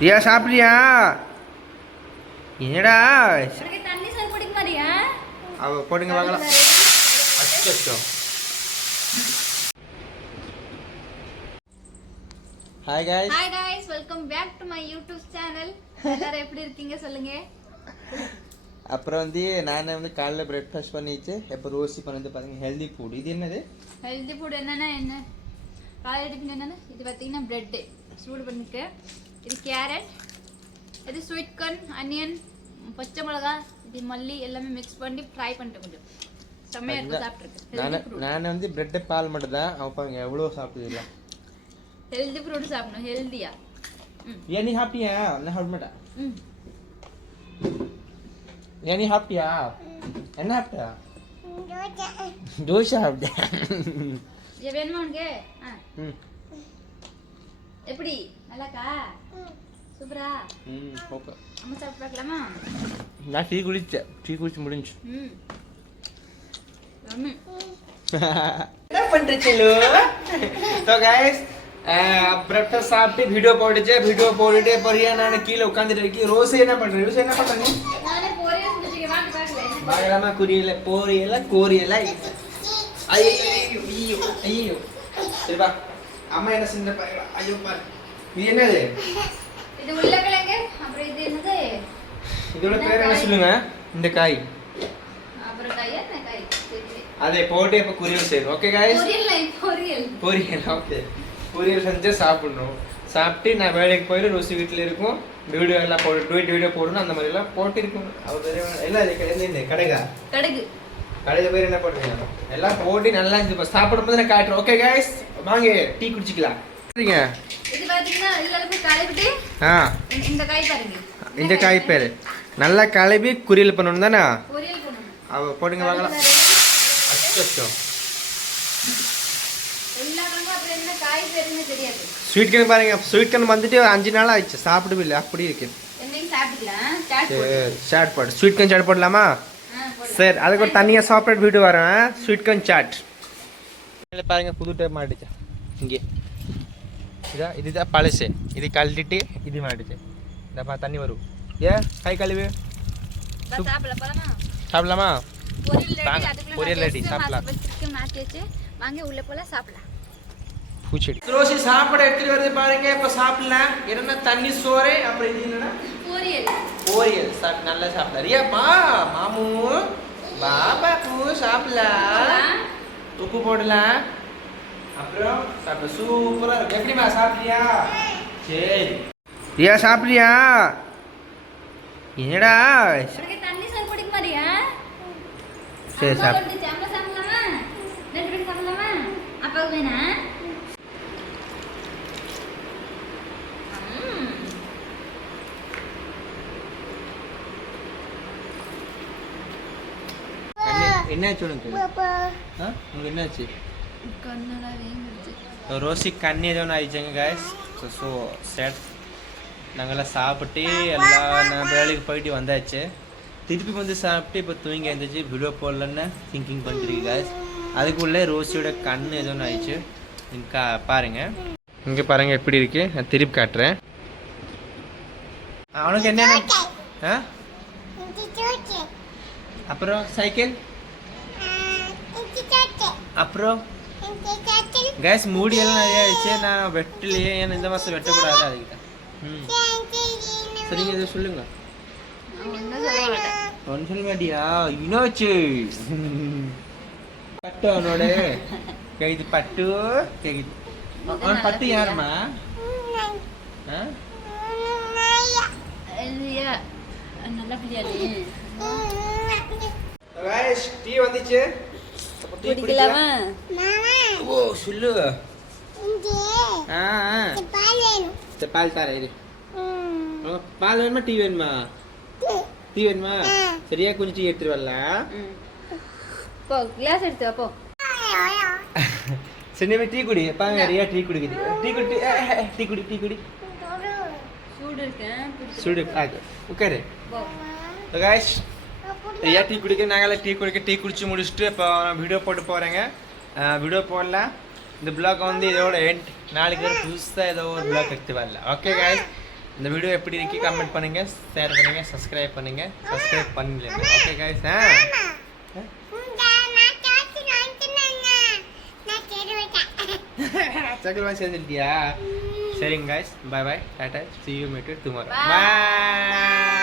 ரியா சாப்பிட்றியா? என்னடா? அவ போடுங்க வாங்கலாம். அச்சோ hi guys hi guys welcome back to my YouTube channel எல்லாரும் எப்படி இருக்கீங்க சொல்லுங்க. அப்புறம் வந்து நான் வந்து காலைல பிரேக்ஃபாஸ்ட் பண்ணிச்சு இப்போ ரோசி பண்ணது பாருங்க ஹெல்தி ஃபுட் இது என்னது? ஹெல்தி ஃபுட் என்னன்னா என்ன? காலையில் டிஃபன் என்னன்னா இது பார்த்தீங்கன்னா பிரெட்டு சூடு பண்ணிருக்கு இது கேரட் இது ஸ்வீட் கார்ன் அனியன் பச்சை மிளகா இது மல்லி எல்லாமே மிக்ஸ் பண்ணி ஃப்ரை பண்ணிட்டு கொஞ்சம் செம்மையாக இருக்கும் சாப்பிட்ருக்கு நான் வந்து பிரெட்டு பால் மட்டும் தான் எவ்வளோ சாப்பிடுதில்ல ஹெல்தி ஃப்ரூட் சாப்பிடணும் ஹெல்தியா ம் ஏன் நீ சாப்பிட்டியா நான் சாப்பிட மாட்டேன் ம் ஏன் நீ சாப்பிட்டியா என்ன சாப்பிட்டா தோசை சாப்பிட்டேன் வேணுமா உனக்கு ஆ ம் எப்படி? நல்லாக்கா சூப்பரா? ம் ஓகே. அம்மா சாப்பிட்டு பார்க்கலாமா? நான் டீ குடிச்சேன். டீ குடிச்சு முடிஞ்சு. ம். என்ன பண்றீங்களோ ஸோ கைஸ் பிரேக்ஃபாஸ்ட் சாப்பிட்டு வீடியோ போட்டுச்சு வீடியோ போட்டுட்டு பொரியா நான் கீழே உட்காந்துட்டு இருக்கேன் ரோஸ் என்ன பண்றேன் ரோஸ் என்ன பண்றீங்க நானே பொரியல் செஞ்சுருக்கேன் வாங்க பார்க்கல பாகலாமா குறியல போரியல கோரியல ஐயோ ஐயோ ஐயோ. சரிப்பா அம்மா என்ன செஞ்ச ஐயோ பாரு. இது என்னது? இது உருளைக்கிழங்கு அப்புறம் இது என்னது? இதோட பேர் என்ன சொல்லுங்க? இந்த காய். அப்புறம் காய்? என்ன காய்? அதை போட்டு இப்போ குறியல் செய்யணும். ஓகே காய்ஸ் பொரியல் பொரியல். பொரியல் ஓகே பொரியல் செஞ்சு சாப்பிடணும். சாப்பிட்டு நான் வேலைக்கு போயிட்டு ருசி வீட்டில் இருக்கும். வீடியோ எல்லாம் போட்டு ட்வீட் வீடியோ போடணும். அந்த மாதிரி எல்லாம் போட்டு இருக்கும் அவர் எல்லாம் கடைகா கடுகு. கடையில் பேர் என்ன பண்ணுறீங்க எல்லாம் போட்டு நல்லா இருந்துச்சு இப்போ சாப்பிடும்போது நான் காட்டுறேன். ஓகே காய்ஸ் வாங்க டீ குடிச்சிக்கலாம். சரிங்க. இது கழுவிட்டு ஆ. இந்த- இந்த காய் பாருங்க. இந்த காய் பேர். நல்லா கலவி குறியல் பண்ணணும் தானே? பண்ணணும். அவ போடுங்க வாங்கலாம். அச்சோ ஸ்வீட் கேன் பாருங்க. ஸ்வீட் கேன் வந்துட்டு அஞ்சு நாள் ஆயிடுச்சு. சாப்பிடவே இல்லை. அப்படி இருக்கு. ஷார்ட் போடு. ஸ்வீட் கேன் ஆ போடலாம்? சரி அதுக்கு ஒரு தனியாக செப்பரேட் வீடியோ வரேன் ஸ்வீட் கார்ன் சாட் பாருங்க புது டைப் மாட்டுச்சு. இங்கே. இதா இதுதான் பழசு. இது கழட்டிட்டு இது மாட்டுச்சு. இந்தப்பா தண்ணி வரும். ஏ கை கழுவு. சாப்பிடலாம் பொரியல் test சாப்பிடலாம். வாங்க உள்ள போல சாப்பிடலாம். பூச்செடி. ரோசி சாப்பாடு எடுத்துட்டு வருது பாருங்க இப்போ சாப்பிடலாம் என்னன்னா தண்ணி சோறு அப்புறம் இது என்னன்னா? பொரியல். பொரியல். சாப்பிட்டு நல்லா சாப்பிடலாம். ரியா பா மாமு. பாபா பூ சாப்பிடலாம் உப்பு போடலாம். அப்புறம் சாப்பிட சூப்பரா இருக்கு எப்படிமா சாப்பிட்றியா சரி. ரியா சாப்பிட்றியா என்னடா? சரி, சாப்பிடு. அப்பாவுக்கு வேணா ம். என்னாச்சு உனக்கு? உனக்கு என்னாச்சு. ரோசி கண்ணி ஏதோ ஒன்று ஆயிடுச்சுங்க guys. ஸோ ஸோ சேட் நாங்கள்லாம் சாப்பிட்டு எல்லாம் வேலைக்கு போயிட்டு வந்தாச்சு. திருப்பி வந்து சாப்பிட்டு இப்போ தூங்கி எழுந்துச்சு வீடியோ போடலன்னு திங்கிங் பண்ணிருக்கு guys. அதுக்குள்ளே ரோசியோட கண் ஏதோ ஒன்று ஆயிடுச்சு. இங்கே பாருங்க. இங்கே பாருங்க எப்படி இருக்கு. நான் திருப்பி காட்டுறேன். அவனுக்கு என்ன ஆ? அப்புறம் சைக்கிள்? அப்புறம் கேஸ் மூடியெல்லாம் நிறைய ஆயிடுச்சு. நான் வெட்டலையே. ஏன்னா இந்த மாதம் வெட்டக்கூடாது அதுக்கு தான் ம் சரிங்க இதை சொல்லுங்க. நான் ஒண்ணும் சொல்ல மாட்டியா? இனோச்சு. பட்டு அவனோட இது பட்டு கேக்குது அவன் பட்டு யாருமா டீ வந்துச்சு. குடிக்கலாமா? ஓ சொல்லு. ஆ ஆ. சரி, பால் தரேன் இரு. பால் வேணுமா டீ வேணுமா? டீ. வேணுமா? சரியா கொஞ்சம் டீ எடுத்துட்டு வரலாம். போ கிளாஸ் எடுத்து போ. நீ டீ குடி. பாருங்க ரியா டீ குடிக்குது. டீ குடி டீ- குடி டீ குடி. சூடு இருக்கேன் சுடு ஆகு. உட்காரு. போ. ஐயா டீ குடிக்க நாங்கள் டீ குடிக்க டீ குடிச்சு முடிச்சுட்டு இப்போ வீடியோ போட்டு போகிறேங்க வீடியோ போடல. இந்த பிளாக் வந்து இதோட எண்ட் நாளைக்கு ஒரு புதுசாக ஏதோ ஒரு பிளாக் எடுத்து வரல ஓகே காய்ஸ் இந்த வீடியோ எப்படி இருக்கு கமெண்ட் பண்ணுங்க ஷேர் பண்ணுங்க சப்ஸ்கிரைப் பண்ணுங்க. சப்ஸ்கிரைப் பண்ணல ஓகே गाइस ஆ. சக்கல் வாங்கி சரிங்க guys bye bye tata see you metre tomorrow by